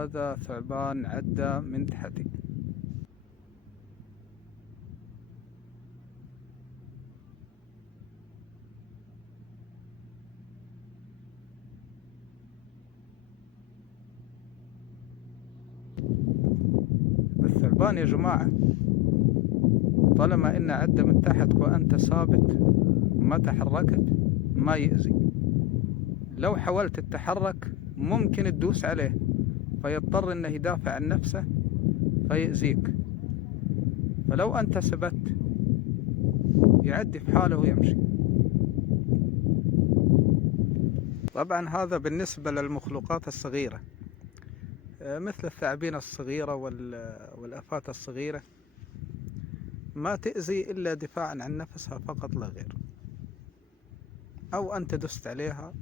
هذا ثعبان عدى من تحتي. الثعبان يا جماعة طالما إنه عدى من تحتك وأنت ثابت وما تحركت ما يأذي. لو حاولت تتحرك ممكن تدوس عليه فيضطر إنه يدافع عن نفسه فيأذيك. فلو أنت ثبت يعدي في حاله ويمشي. طبعا هذا بالنسبة للمخلوقات الصغيرة مثل الثعابين الصغيرة والآفات الصغيرة، ما تأذي إلا دفاعا عن نفسها فقط لا غير، أو أنت دست عليها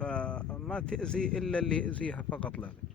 فما تأذي إلا اللي يأذيها فقط لا غير.